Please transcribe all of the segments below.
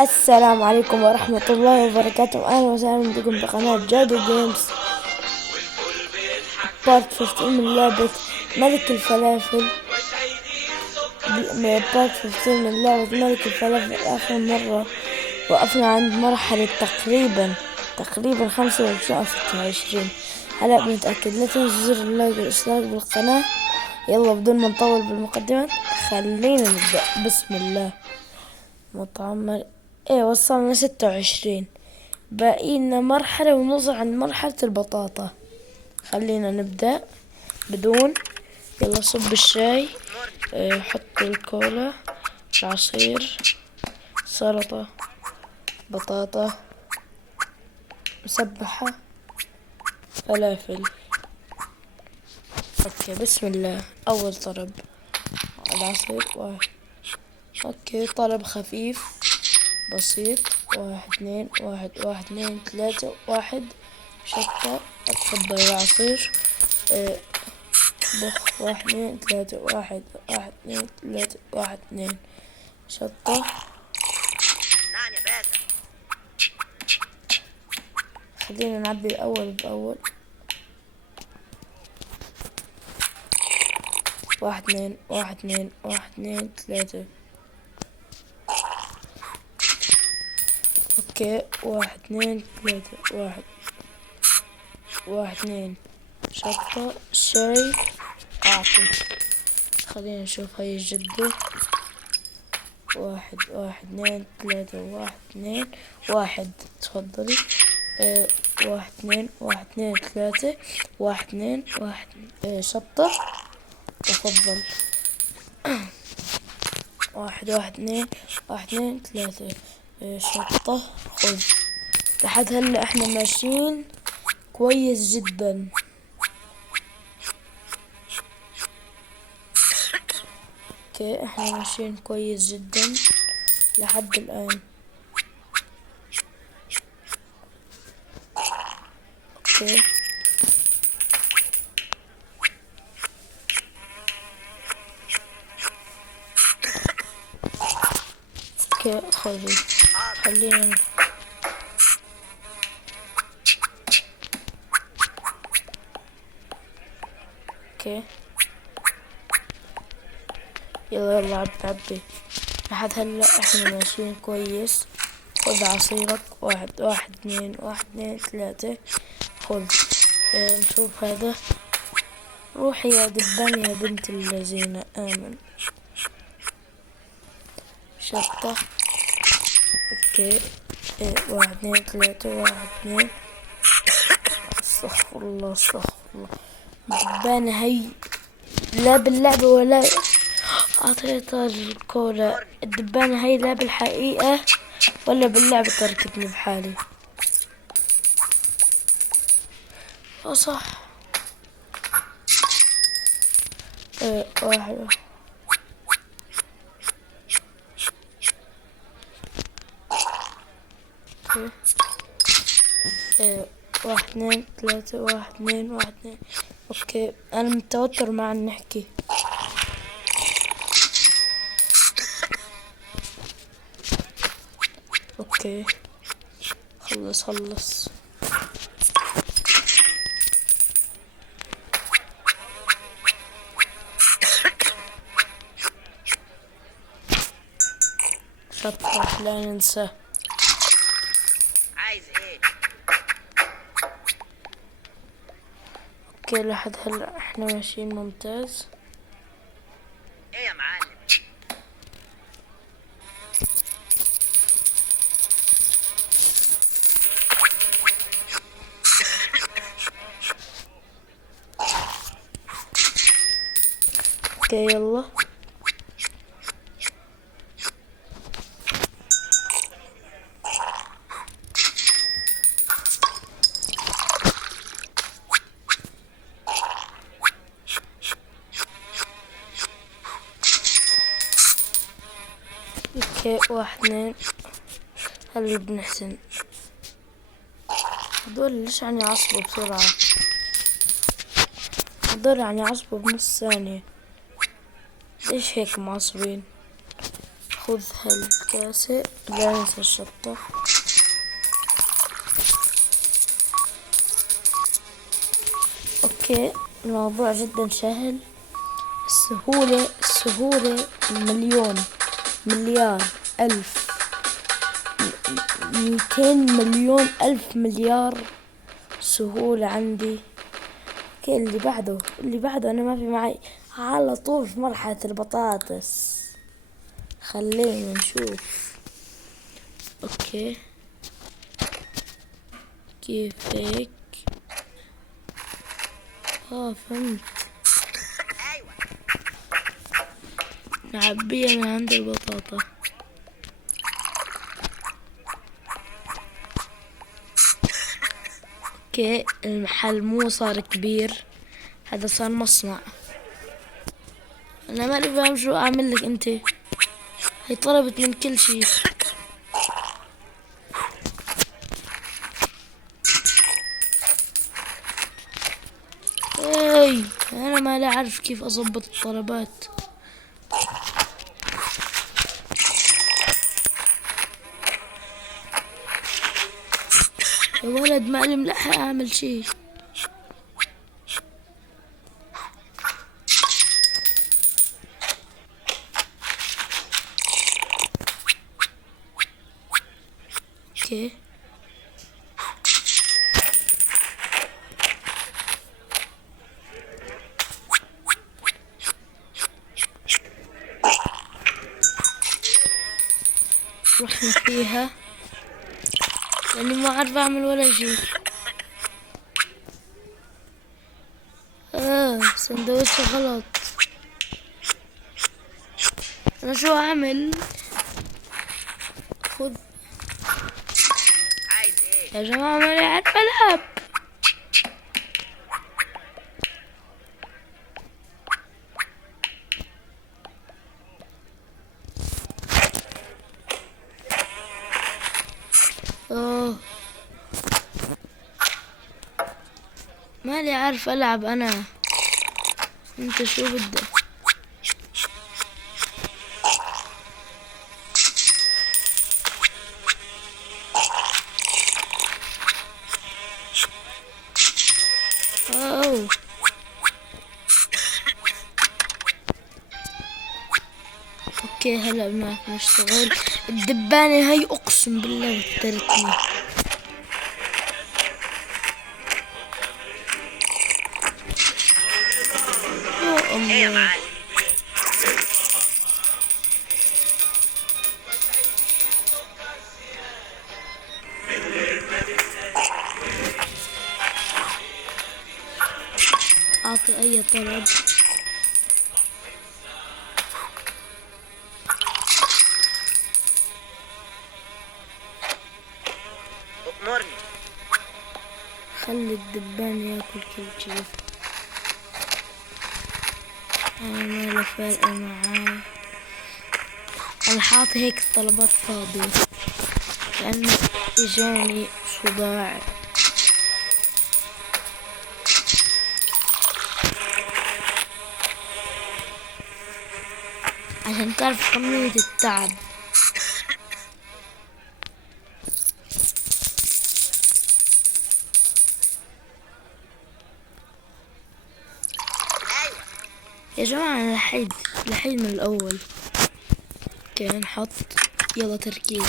السلام عليكم ورحمة الله وبركاته. أهلا وسهلا بكم بقناة جادو جيمز. بارت 15 من لعبة ملك الفلافل. بارت 15 من لعبة ملك الفلافل. آخر مرة وقفنا عند مرحلة تقريبا 25 أو 26. هلا بنتأكد. لا تنسوا زر اللايك والاشتراك بالقناة. يلا بدون ما نطول بالمقدمة خلينا نبدأ. بسم الله. مطعم وصلنا 26. باقينا مرحلة ونوصل عند مرحلة البطاطا. خلينا نبدأ بدون. يلا صب الشاي، حط الكولا، العصير، سلطة، بطاطا مسبحة، فلافل. اوكي بسم الله. اول طلب العصير واحد. اوكي طلب خفيف بسيط. واحد اثنين واحد واحد اثنين ثلاثة واحد. شطة. اتفضل العصير. بخ. واحد اثنين ثلاثة واحد واحد اثنين ثلاثة واحد اثنين. شطة. نعم يا باشا. خلينا نعبي أول بأول. واحد اثنين واحد اثنين واحد اثنين ثلاثة. اوكي واحد اثنين ثلاثة واحد واحد اثنين. شطة. شاي. أعطي. خلينا نشوف هاي الجدة. واحد واحد اثنين ثلاثة واحد اثنين واحد. تفضلي. واحد اثنين واحد اثنين ثلاثة واحد اثنين واحد. شطة. تفضل. واحد واحد اثنين واحد اثنين ثلاثة. شطة. خذ. لحد هلا احنا ماشيين كويس جدا. اوكي احنا ماشيين كويس جدا لحد الآن. اوكي اوكي خذي. خلينا اوكي. يلا عبي. لحد هلا احنا ماشيين كويس. خذ عصيرك. واحد واحد اثنين واحد اثنين ثلاثة. خذ. نشوف هذا. روحي يا دبان يا بنت اللذينة. آمن. شطة. اوكي. واحد اثنين ثلاثة واحد اثنين. استغفر الله استغفر الله. دبانة هي لا باللعبة ولا اعطيتها الكولا. الدبانة هي لا بالحقيقة ولا باللعبة تركتني بحالي. صح. واحد. اوكي. واحد اثنين ثلاثة واحد اثنين واحد اثنين. اوكي انا متوتر مع نحكي. اوكي خلص. شطة لا ننسى. عايز ايه؟ اوكي لحد هلا احنا ماشيين ممتاز. ايه يا معلم؟ اوكي يلا. اوكي واحد اثنين. هلا بنحسن. هدول ليش يعني يعصبوا بسرعة؟ هدول يعني يعصبوا بنص ثانية. ليش هيك معصبين؟ خذ هالكاسة، لا ننسى الشطة. اوكي، الموضوع جدا سهل. السهولة مليون، مليار، ألف، 200 مليون ألف مليار سهولة عندي. اوكي، اللي بعده أنا ما في معي على طول في مرحلة البطاطس. خلينا نشوف. اوكي، كيف هيك؟ فهمت. ايوه. نعبيها من عند البطاطا. اوكي، المحل مو صار كبير، هذا صار مصنع. انا ماني فاهم شو اعمل لك انت. هي طلبت من كل شي. اي انا ما لا اعرف كيف اضبط الطلبات. يا ولد مالي ملحق اعمل شي. اوكي، رحنا فيها لاني ما اعرف اعمل ولا شي. سندوتش غلط. انا شو اعمل؟ خذ عايز ايه؟ يا جماعة، ماني عارف العب. مالي عارف العب انا. انت شو بدك؟ اوه، اوكي، هلا بنعرف نشتغل. الدبانة هي اقسم بالله وترتني. يا ايه يا الله. معلم؟ اعطي اي طلب. أؤمرني. خلي الدبان ياكل كل شي. انا ما فارقة معاي. انا حاطي هيك طلبات فاضية لأنه إجاني صداع. عشان تعرف كمية التعب. ايوه. يا جماعة، أنا لحيد من الأول. اوكي، نحط. يلا تركيز.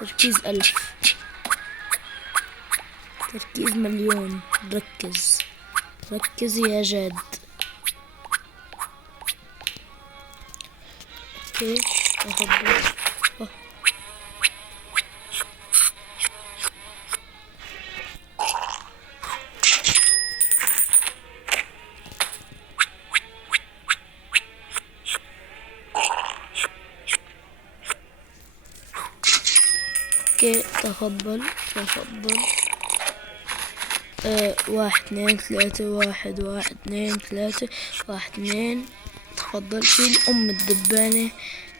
تركيز 1000. تركيز مليون. ركز يا جاد. اوكي، أخبر. اوكي، تفضل. 1 2 3. 1 1 2 3. 1 2. تفضل. شيل الدبانة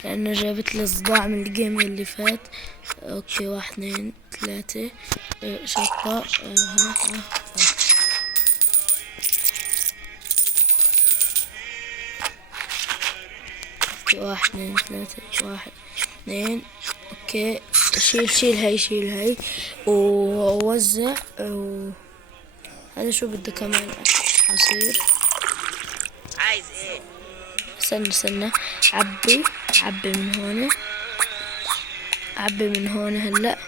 لأنه جابت لي صداع من الجيم اللي فات. اوكي، 1 2 3. شطة. اوكي، 1 2 3، 1 2. اوكي، شيل هاي ووزع هذا شو بده كمان؟ عصير. عايز ايه؟ استنى، عبي من هون هلا.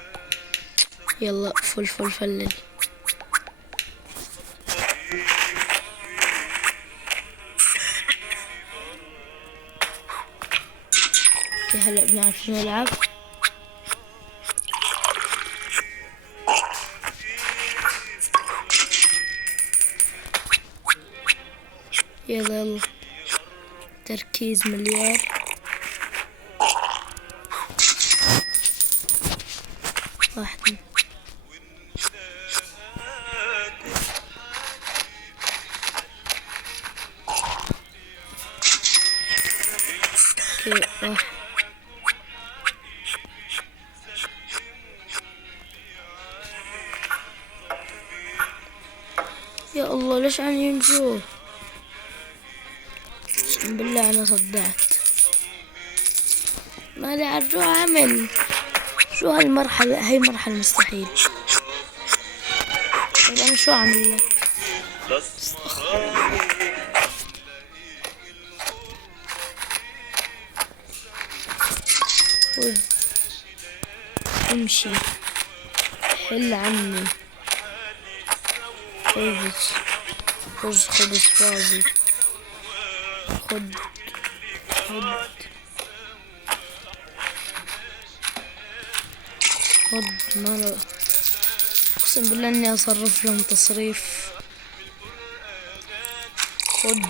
يلا فلفل فلل. اوكي، هلا بنعرف شو نلعب. يلا تركيز مليار. واحد. اوكي، واحد. يا الله، ليش عم ينجو؟ اقسم بالله انا صدعت. ما لي شو اعمل؟ شو هالمرحلة؟ هاي مرحلة مستحيل. طيب انا شو اعمل لك؟ خذ، امشي، حل عني. خبز فاضي. خد مرة. اقسم بالله اني اصرف لهم تصريف. خد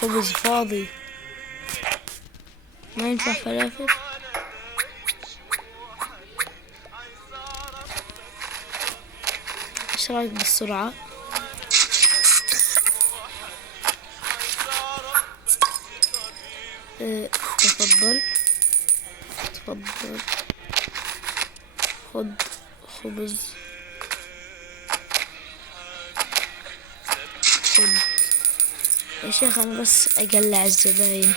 خبز فاضي. ما ينفع فلافل. ايش رايك بالسرعة؟ تفضل. خد خبز. خد يا شيخ، انا بس اقلع الزباين.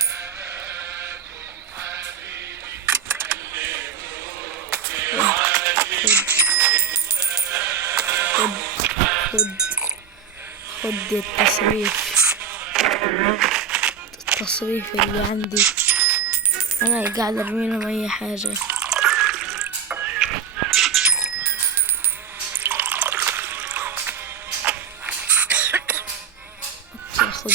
خد التصريف اللي عندي. انا قاعد ارمي لهم اي حاجة. اوكي، خد.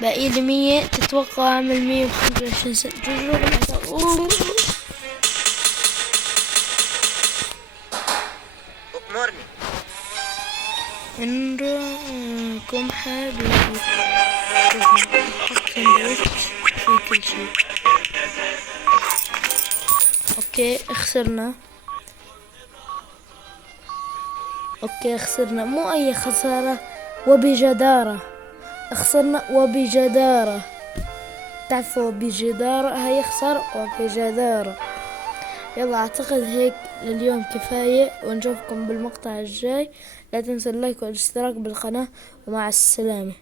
باقي لي 100. تتوقع اعمل 125 تجربة؟ أمرني. إن رأيكم حبيبي حط سندويتش في كل شيء. اوكي، خسرنا. مو اي خسارة، وبجدارة. خسرنا وبجدارة. تعرفوا وبجدارة هيخسر وبجدارة. يلا اعتقد هيك لليوم كفاية، ونشوفكم بالمقطع الجاي. لا تنسوا اللايك والاشتراك بالقناة، ومع السلامة.